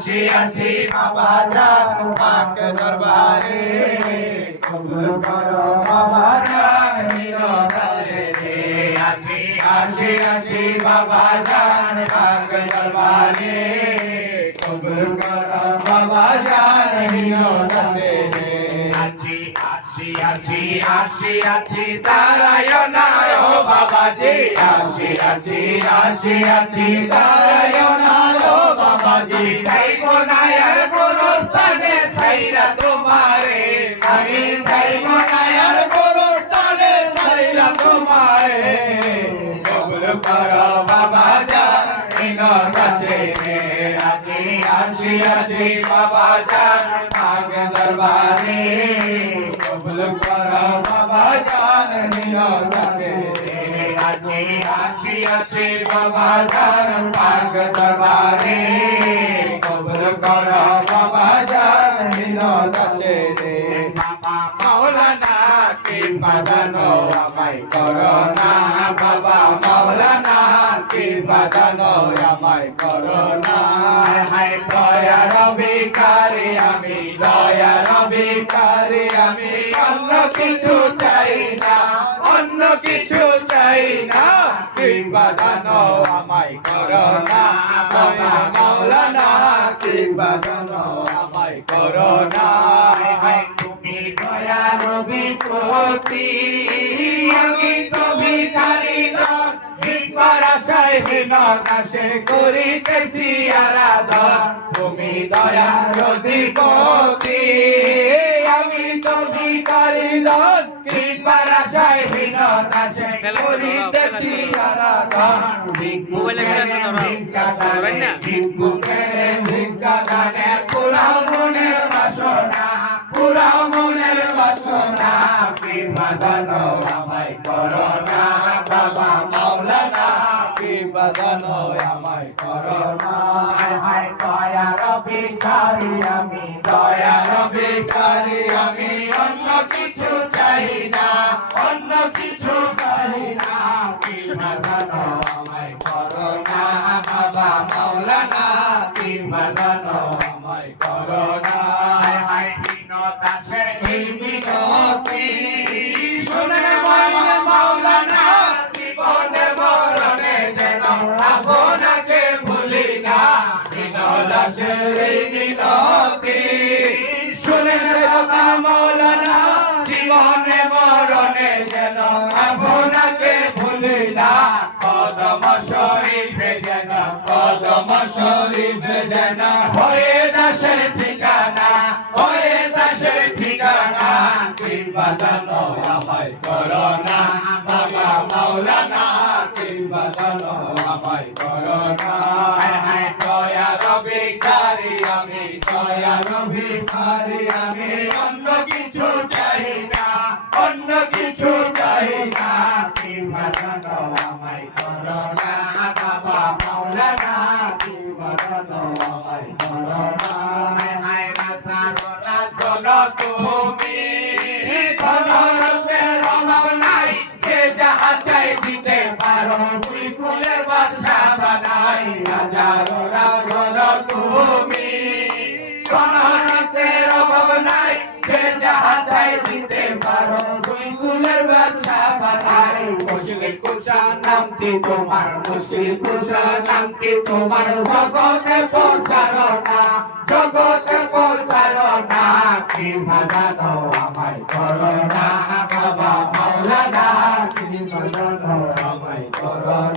আসি বাবা জান পাক দরবারে কবুল করো বাবা জান নিয়ত আসে আসি বাবা জান পাক দরবারে কবুল করো বাবা জান নিয়ত আসি তারায় না ও বাবাজি আসি তারায় না ও বাবাজি যাইব না আর কোন স্থানে ছাইরা তোমারে আমি যাইব না আর কোন স্থানে ছাইরা তোমারে কবুল করো বাবা জান নিয়ত আসি বাবা জান পাক দরবারে কবুল করো বাবা জান নিয়ত আসি বাবা জান পাক দরবারে কবুল করো বাবা জান নিয়ত বাবা মাওলানা কৃপা দান আমায় করো না বাবা মাওলানা কৃপা দান আমায় করো না হায় দয়ার ভিখারি আমি দয়ার ভিখারি আমি অন্য কিছু চাই না অন্য কিছু চাই না কৃপা দান আমায় করো না বাবা মাওলানা কৃপা দান আমায় করো না হায় তুমি দয়ার ভিখারি আমি তো ভিখারি ভিক্ষার আশায় বিনত আসে করিতেছি আরাধন তুমি দয়ার অধিপতি আমি তো ভিখারি ধন কৃপার আশায় বিনত আসে করিতেছি আরাধন ভিক্ষা দানে পুরাও মনের বাসনা পুরাও মনের বাসনা কৃপা দান আমায় করো না বাবা মাওলানা কৃপা দান আমায় করো না হায় দয়ার ভিখারি আমি দয়ার ভিখারি আমি অন্য কিছু চাই না অন্য কিছু চাই না কৃপা দান আমায় করো না বাবা মাওলানা কৃপা দান আমায় করো না হায় দাসের মিনতি শুনে মাওলানা জীবনে মরণে যেন আপনাকে ভুলি না দাসের মিনতি শুনে বাবা মাওলানা জীবনে মরণে যেন আপনাকে ভুলি না কদম শরীফে যেন হয়ে দাসের ঠিকানা হয়ে দাসের ঠিকানা কৃপা দান আমায় করো না বাবা মাওলানা কৃপা দান আমায় করো না হায় দয়ার ভিখারি আমি দয়ার ভিখারি আমি অন্য কিছু চাই না অন্য কিছু চাই না কৃপা দান আমায় করো না বাবা মাওলানা কৃপা দান আমায় করো না হায় রাসারোনা শোনো তুমি ধনরূপের অভাব নাই যে যাহা চাই দিতে পারো তুই ফুলের বাসা বানাই হাজারো রাগল তুমি ধনরূপের অভাব নাই যে যাহা চাই দিতে পারো তুই ফুলের বাসা বানাই মুশকিল কুশা নামটি তোমার মুশকিল কুশা নামটি তোমার জগতে পৌঁছারো না জগতে পৌঁছারো না কৃপা দান আমায় করো না বাবা মাওলানা কৃপা দান আমায় করো না।